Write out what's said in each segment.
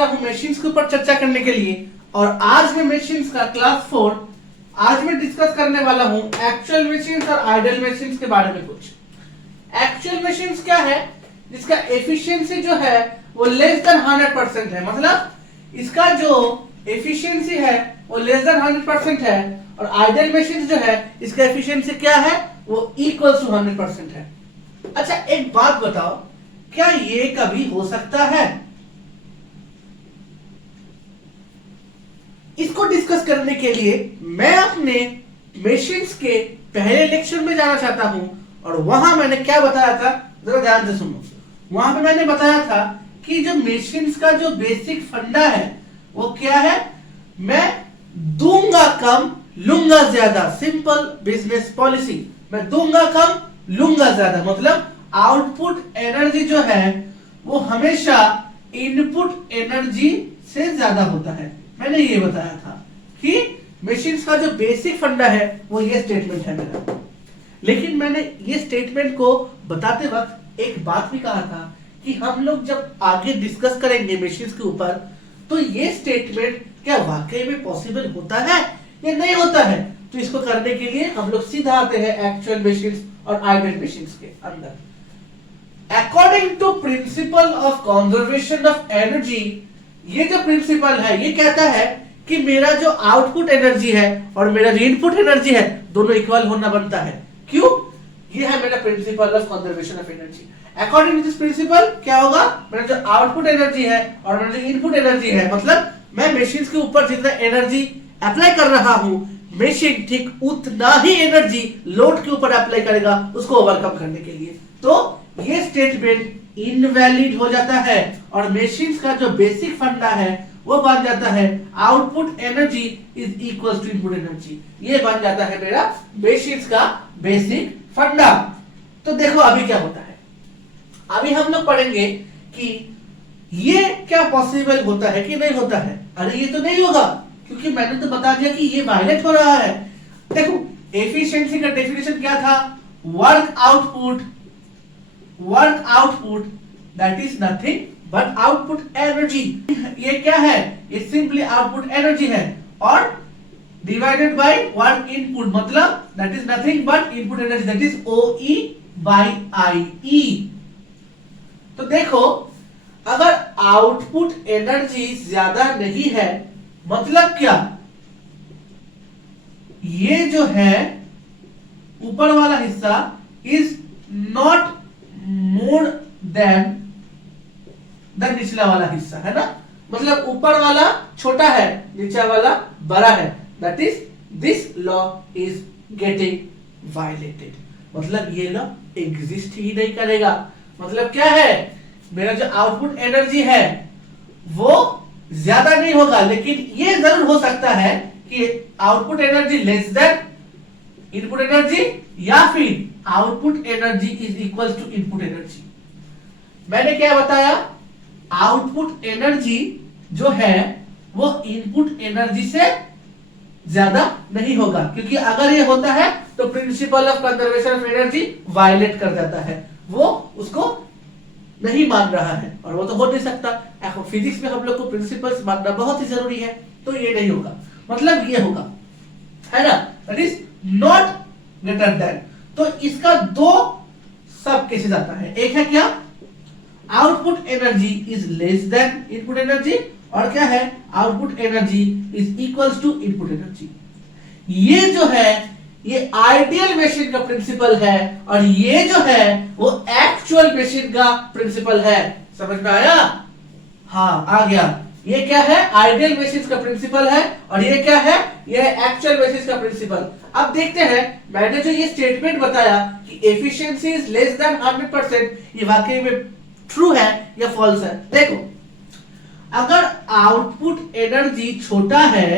गया हूं मशीन्स के ऊपर चर्चा करने के लिए। और आज है मशीन्स का क्लास 4। आज मैं डिस्कस करने वाला हूं एक्चुअल मशीन्स और आइडियल मशीन्स के बारे में। कुछ एक्चुअल मशीन्स क्या है, जिसका एफिशिएंसी जो है वो लेस देन 100% है, मतलब इसका जो एफिशिएंसी है वो लेस देन 100% है। और आइडियल मशीन्स जो है इसका एफिशिएंसी क्या है, वो इक्वल टू 100% है। अच्छा एक बात बताओ, क्या ये कभी हो सकता है? इसको डिस्कस करने के लिए मैं अपने मशीन्स के पहले लेक्चर में जाना चाहता हूं। और वहां मैंने क्या बताया था, जरा ध्यान से सुनो। वहां पे मैंने बताया था कि जो मशीन्स का जो बेसिक फंडा है वो क्या है, मैं दूंगा कम लूंगा ज्यादा। सिंपल बिजनेस पॉलिसी, मैं दूंगा कम लूंगा ज्यादा, मतलब आउटपुट एनर्जी जो है वो हमेशा इनपुट एनर्जी से ज्यादा होता है। मैंने ये बताया था कि मशीन्स का जो बेसिक फंडा है वो ये स्टेटमेंट है मेरा। लेकिन मैंने ये स्टेटमेंट को बताते वक्त एक बात भी कहा था कि हम लोग जब आगे डिस्कस करेंगे मशीन्स के ऊपर, तो ये स्टेटमेंट क्या वाकई में पॉसिबल होता है या नहीं होता है। तो इसको करने के लिए हम लोग सीधा आते हैं एक्चुअल मशीन्स और आइडियल मशीन्स के अंदर। According to principle of conservation of energy, ये जो प्रिंसिपल है ये कहता है कि मेरा जो आउटपुट एनर्जी है और मेरा जो इनपुट एनर्जी है दोनों इक्वल होना बनता है। क्यों? ये है मेरा principle of conservation of energy. According to this principle क्या होगा, मेरा जो आउटपुट एनर्जी है और मेरा जो इनपुट एनर्जी है, मतलब मैं मशीन्स के ऊपर जितना एनर्जी अप्लाई कर रहा हूं, मशीन ठीक उतना ही एनर्जी लोड के ऊपर अप्लाई करेगा उसको ओवरकम करने के लिए। तो ये स्टेटमेंट इनवैलिड हो जाता है और मशीन्स का जो बेसिक फंडा है वो बन जाता है output energy is equal to input energy. ये बन जाता है मेरा मशीन्स का बेसिक फंडा। तो देखो अभी क्या होता है, अभी हम लोग पढ़ेंगे कि ये क्या पॉसिबल होता है कि नहीं होता है। अरे ये तो नहीं होगा, क्योंकि मैंने तो बता दिया कि ये वायलेट हो रहा है। देखो एफिशिएंसी का डेफिनेशन क्या था, work output that is nothing but output energy. ये क्या है, ये सिंपली आउटपुट एनर्जी है और डिवाइडेड बाय वर्क इनपुट, मतलब that is nothing but input energy, that is OE by IE। तो देखो अगर आउटपुट एनर्जी ज्यादा नहीं है, मतलब क्या, ये जो है ऊपर वाला हिस्सा is not more than the निचला वाला हिस्सा, है ना। मतलब ऊपर वाला छोटा है, नीचे वाला बड़ा है, that is this law is getting violated. मतलब ये लॉ एग्जिस्ट ही नहीं करेगा। मतलब क्या है, मेरा जो आउटपुट एनर्जी है वो ज्यादा नहीं होगा, लेकिन ये जरूर हो सकता है कि output energy less than input energy या फिर output energy is equal to input energy. मैंने क्या बताया, आउटपुट एनर्जी जो है वो इनपुट एनर्जी से ज्यादा नहीं होगा, क्योंकि अगर ये होता है तो principle of conservation of energy violate कर जाता है, वो उसको नहीं मान रहा है और वो तो हो नहीं सकता। फिजिक्स में हम लोग को प्रिंसिपल्स मानना बहुत ही जरूरी है, तो ये नहीं होगा, मतलब ये होगा, है ना, that is not greater than. तो इसका दो सब केसेस आता है, एक है क्या, output energy is less than input energy, और क्या है, output energy is equals to input energy. ये जो है ये आइडियल मशीन का प्रिंसिपल है और ये जो है वो एक्चुअल मशीन का प्रिंसिपल है। समझ में आया? हाँ आ गया। ये क्या है, आइडियल मशीन का प्रिंसिपल है और ये क्या है, ये एक्चुअल मशीन का प्रिंसिपल। अब देखते हैं मैंने जो ये स्टेटमेंट बताया कि एफिशिएंसी इज लेस देन 100%, ये वाकई में ट्रू है या फॉल्स है। देखो अगर आउटपुट एनर्जी छोटा है,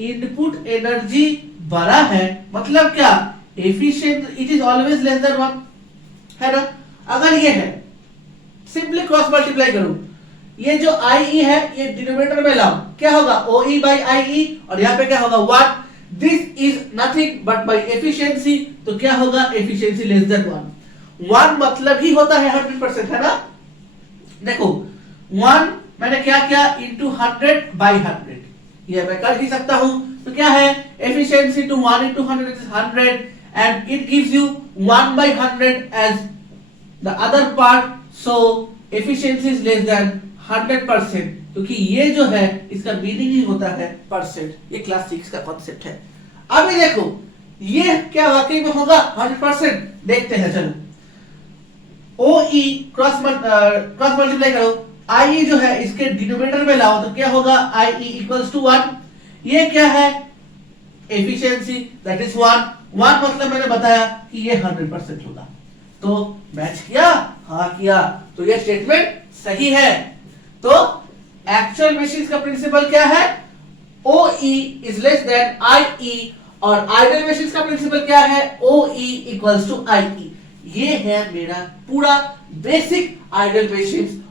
इनपुट एनर्जी बड़ा है, मतलब क्या, efficient it is always less than 1, है ना। अगर ये है, सिंपली क्रॉस मल्टीप्लाई करो, ये जो IE है ये डिनोमिनेटर में लाओ, क्या होगा, OE बाय IE, और यहाँ पे क्या होगा 1। This is nothing but by efficiency, तो क्या होगा, एफिशिएंसी लेस देन 1। 1 मतलब ही होता है 100%, है ना। देखो 1 मैंने क्या किया, इंटू 100/100, ये मैं कर ही सकता हूं। तो क्या है, efficiency to 1 into 100 is 100 and it gives you 1/100 as the other part, so efficiency is less than 100%, क्योंकि ये जो है इसका मीनिंग ही होता है परसेंट। ये क्लास 6 का कॉन्सेप्ट है। अभी देखो ये क्या वाकई में होगा 100%, देखते हैं चलो। OE क्रॉस मल्टीप्लाई करो, IE जो है इसके डिनोमिनेटर में लाओ तो क्या होगा, IE इक्वल्स टू 1। ये क्या है, एफिशिएंसी दैट इज 1 मतलब मैंने बताया कि ये 100% होगा। तो मैच किया, हाँ किया, तो ये स्टेटमेंट सही है। तो एक्चुअल मशीन का प्रिंसिपल क्या है, OE is less then IE, और आइडियल मशीन का प्रिंसिपल क्या है, OE इक्वल्स टू IE। ये है मेरा पूरा बेसिक आइडियल मशीन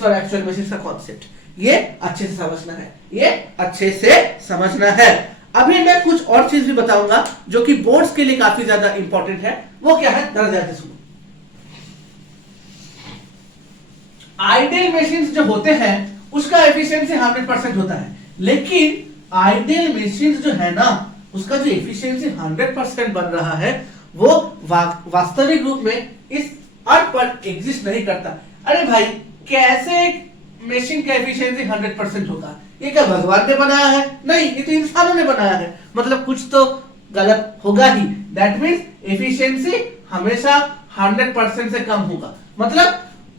और एक्चुअल मशीन का कॉन्सेप्ट। ये अच्छे से समझना है, ये अच्छे से समझना है। अभी मैं कुछ और चीज भी बताऊंगा जो कि बोर्ड्स के लिए काफी ज्यादा इंपॉर्टेंट है। वो क्या है, जरा ध्यान से सुनो। आइडियल मशीन्स जो होते हैं उसका एफिशिएंसी 100% होता है, लेकिन आइडियल मशीन्स जो है ना उसका जो एफिशिएंसी 100% बन रहा है वो वास्तविक रूप में इस अर्थ पर एग्जिस्ट नहीं करता। अरे भाई, कैसे मशीन का एफिशिएंसी 100% होगा? ये क्या भगवान ने बनाया है? नहीं, ये तो इंसानों ने बनाया है, मतलब कुछ तो गलत होगा ही। दैट मींस एफिशिएंसी हमेशा 100% से कम होगा। मतलब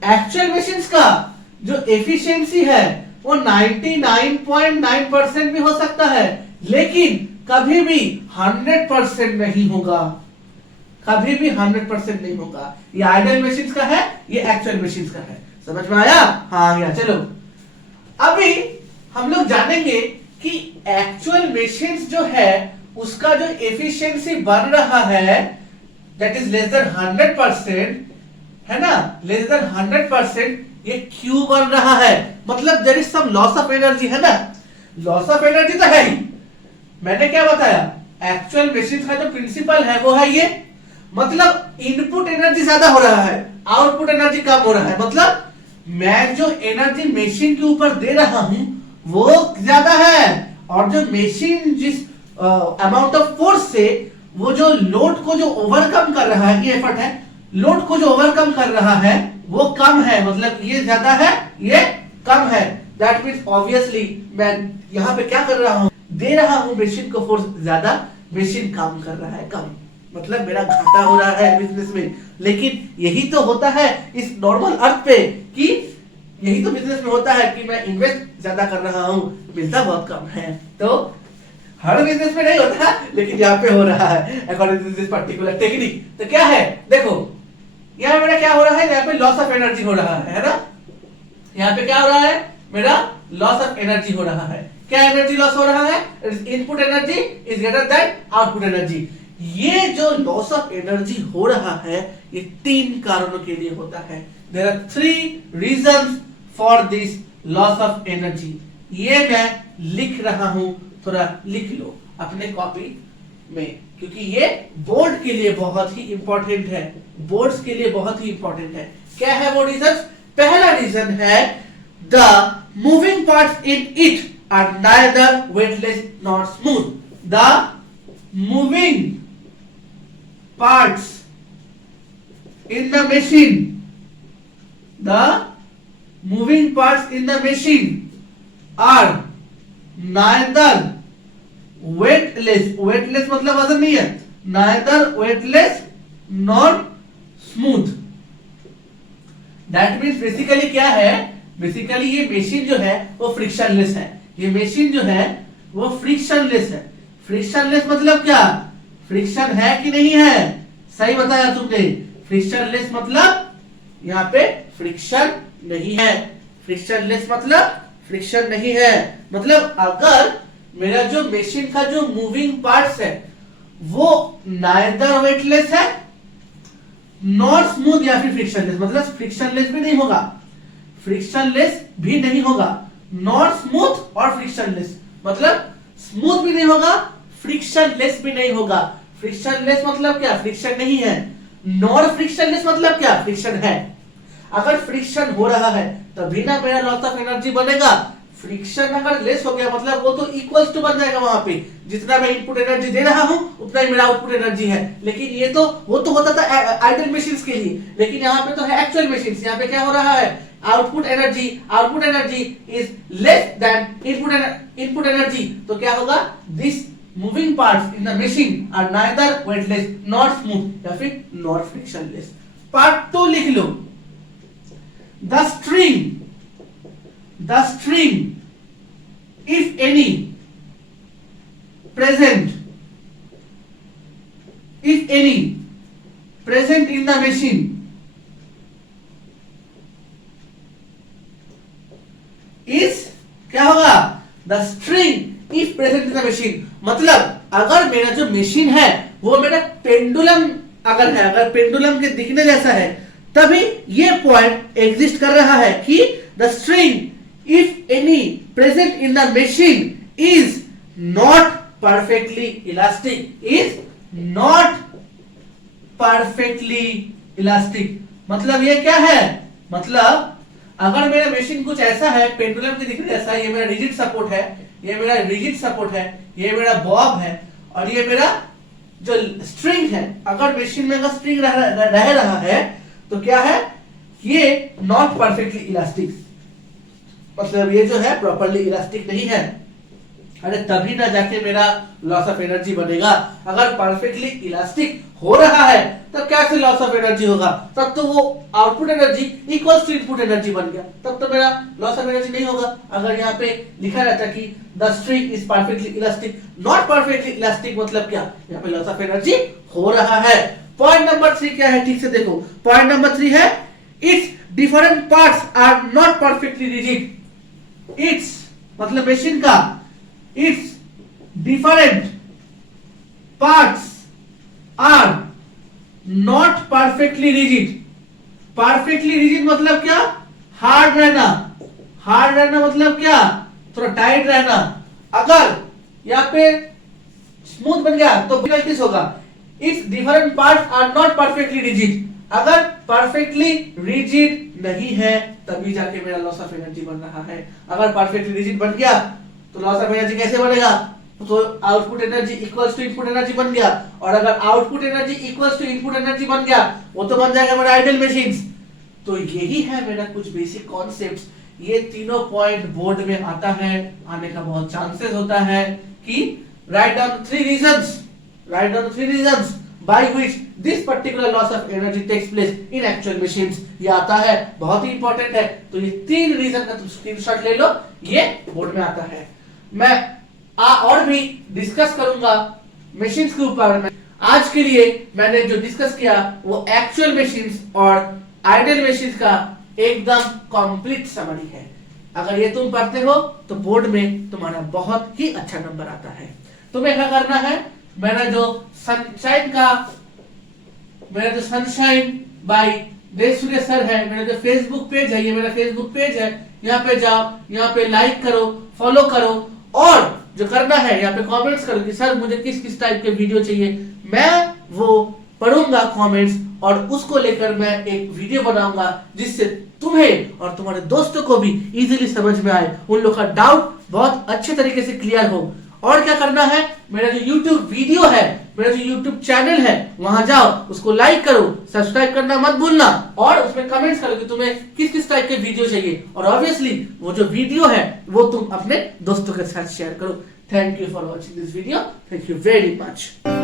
एक्चुअल मशीन्स का जो एफिशिएंसी है वो 99.9% भी हो सकता है, लेकिन कभी भी 100% नहीं होगा, कभी भी 100% नहीं होगा। ये आइडियल मशीन्स का है, ये एक्चुअल मशीन्स का है। समझ में आया? हाँ, आ गया। चलो अभी हम लोग जानेंगे कि एक्चुअल मशीन्स जो है उसका जो एफिशिएंसी बन रहा है दैट इज लेस देन 100%, है ना, लेस देन 100%, ये क्यों बन रहा है? मतलब there is some loss of energy, है ना। लॉस ऑफ एनर्जी तो है ही। मैंने क्या बताया, एक्चुअल मशीन का जो प्रिंसिपल है वो है ये, मतलब इनपुट एनर्जी ज्यादा हो रहा है, आउटपुट एनर्जी कम हो रहा है। मतलब मैं जो एनर्जी मशीन के ऊपर दे रहा हूं वो ज्यादा है, और जो मशीन जिस अमाउंट ऑफ फोर्स से वो जो लोड को जो ओवरकम कर रहा है, ये एफर्ट है, लोड को जो ओवरकम कर रहा है वो कम है। मतलब ये ज्यादा है, ये कम है। दैट मींस ऑब्वियसली मैं यहां पे क्या कर रहा हूं, दे रहा हूं मशीन को फोर्स ज्यादा, मशीन काम कर रहा है कम, मतलब मेरा घाटा हो रहा है बिजनेस में। लेकिन यही तो होता है इस नॉर्मल अर्थ पे, कि यही तो बिजनेस में होता है कि मैं इन्वेस्ट ज्यादा कर रहा हूं, मिलता बहुत कम है। तो हर बिजनेस में नहीं होता, लेकिन यहाँ पे हो रहा है according to this particular technique. तो क्या है, देखो यहाँ मेरा क्या हो रहा है, यहाँ पे लॉस ऑफ एनर्जी हो रहा है ना। यहाँ पे क्या हो रहा है, मेरा लॉस ऑफ एनर्जी हो रहा है। क्या एनर्जी लॉस हो रहा है? Input energy is greater than output energy. ये जो लॉस ऑफ एनर्जी हो रहा है ये 3 कारणों के लिए होता है। There are 3 reasons for this loss of energy. ये मैं लिख रहा हूं, थोड़ा लिख लो अपने कॉपी में, क्योंकि ये बोर्ड के लिए बहुत ही इंपॉर्टेंट है, बोर्ड्स के लिए बहुत ही इंपॉर्टेंट है। क्या है वो रीजन? पहला रीजन है the moving parts in it are neither weightless nor smooth. The moving parts in the machine, the moving parts in the machine are neither weightless, weightless मतलब वजन नहीं है, neither weightless nor smooth। that means basically क्या है, basically ये machine जो है वो फ्रिक्शनलेस है। ये मशीन जो है वो फ्रिक्शनलेस है। फ्रिक्शनलेस मतलब क्या, फ्रिक्शन है कि नहीं है? सही बताया तुमने। फ्रिक्शनलेस मतलब यहाँ पे फ्रिक्शन नहीं है। फ्रिक्शनलेस मतलब फ्रिक्शन नहीं है। मतलब अगर मेरा जो मशीन का जो मूविंग पार्ट्स है वो नाइदर वेटलेस है नॉट स्मूथ या फिर फ्रिक्शनलेस, मतलब फ्रिक्शनलेस भी नहीं होगा, फ्रिक्शनलेस भी नहीं होगा, नॉट स्मूथ और फ्रिक्शनलेस मतलब स्मूथ भी नहीं होगा, फ्रिक्शनलेस भी नहीं होगा। फ्रिक्शनलेस मतलब क्या, फ्रिक्शन नहीं है। नॉन फ्रिक्शनलेस मतलब क्या, फ्रिक्शन है। अगर फ्रिक्शन हो रहा है तभी ना मेरा लॉस ऑफ एनर्जी बनेगा। फ्रिक्शन अगर लेस हो गया मतलब वो तो इक्वल्स टू बन जाएगा, वहां पे जितना मैं इनपुट एनर्जी दे रहा हूं उतना ही मेरा आउटपुट एनर्जी है। लेकिन ये तो वो तो होता था आइडल मशीन्स के लिए, लेकिन यहाँ पे तो है एक्चुअल मशीन्स। यहाँ पे क्या हो रहा है, output energy is less than input energy. तो क्या होगा, this moving parts in the machine are neither weightless not smooth या फिर नॉट फ्रिक्शनलेस। पार्ट 2 लिख लो, the string if any present in the machine is क्या होगा, the string if present in the machine मतलब अगर मेरा जो मशीन है वो मेरा पेंडुलम अगर है, अगर पेंडुलम के दिखने जैसा है, तभी ये पॉइंट एग्जिस्ट कर रहा है कि the string if any present in the machine is not perfectly elastic। मतलब ये क्या है, मतलब अगर मेरा मशीन कुछ ऐसा है पेंडुलम के दिखने जैसा, ये मेरा रिजिड सपोर्ट है, ये मेरा बॉब है, और ये मेरा जो स्ट्रिंग है, अगर मशीन में अगर स्ट्रिंग रह रहा है तो क्या है, ये नॉट परफेक्टली इलास्टिक, मतलब ये जो है प्रॉपर्ली इलास्टिक नहीं है। अरे तभी ना जाके मेरा लॉस ऑफ एनर्जी बनेगा। अगर परफेक्टली इलास्टिक हो रहा है तब कैसे लॉस ऑफ एनर्जी होगा, तब तो वो output energy equals to input energy बन गया, तब तो मेरा लॉस ऑफ एनर्जी नहीं होगा। अगर यहाँ पे लिखा रहता कि the string is perfectly elastic, not perfectly elastic मतलब क्या, यहाँ पे लॉस ऑफ एनर्जी हो रहा है। पॉइंट नंबर 3 क्या है, ठीक से देखो, पॉइंट नंबर 3 है it's different parts are not perfectly rigid. It's मतलब मशीन का it's different parts are not perfectly rigid. Perfectly rigid मतलब क्या, हार्ड रहना मतलब क्या, थोड़ा टाइट रहना। अगर यहाँ पे स्मूथ बन गया तो गलती होगा। It's different parts are not perfectly rigid, अगर परफेक्टली रिजिड नहीं है तभी जाके मेरा लॉस ऑफ एनर्जी बन रहा है। अगर परफेक्टली रिजिड बन गया तो लॉस ऑफ एनर्जी कैसे बनेगा, तो output energy equals to input energy बन गया, और अगर output energy equals to input energy बन गया वो तो बन जाएगा मेरा आइडल मशीन्स। तो यही है मेरा कुछ बेसिक कॉन्सेप्ट्स। ये तीनों पॉइंट बोर्ड में आता है, आने का बहुत चांसेस होता है कि write down 3 reasons by which this particular loss of energy takes place in actual machines। ये आता है, बहुत ही इंपॉर्टेंट है। तो ये 3 रीजन का तुम स्क्रीनशॉट ले लो, ये बोर्ड में आता है। मैं और भी डिस्कस करूंगा मशीन्स के ऊपर में। आज के लिए मैंने जो डिस्कस किया वो एक्चुअल मशीन्स और आइडल मशीन्स का एकदम कंप्लीट समरी है। अगर ये तुम पढ़ते हो तो बोर्ड में तुम्हारा बहुत ही अच्छा नंबर आता है। तुम्हें क्या करना है, मेरा जो सनशाइन बाय देश सूर्य सर है, मेरा जो फेसबुक पेज है, ये मेरा फेसबुक पेज है, यहाँ पे जाओ, यहाँ पे लाइक करो, फॉलो करो, और जो करना है यहाँ पे कमेंट्स करो कि सर मुझे किस किस टाइप के वीडियो चाहिए। मैं वो पढ़ूंगा कमेंट्स और उसको लेकर मैं एक वीडियो बनाऊंगा जिससे तुम्हें और तुम्हारे दोस्तों को भी इजीली समझ में आए, उन लोग का डाउट बहुत अच्छे तरीके से क्लियर हो। और क्या करना है, मेरा जो YouTube वीडियो है, मेरा जो YouTube चैनल है, वहां जाओ, उसको लाइक करो, सब्सक्राइब करना मत भूलना, और उसमें कमेंट्स करो कि तुम्हें किस किस टाइप के वीडियो चाहिए, और ऑब्वियसली वो जो वीडियो है वो तुम अपने दोस्तों के साथ शेयर करो। Thank you for watching this video, thank you very much.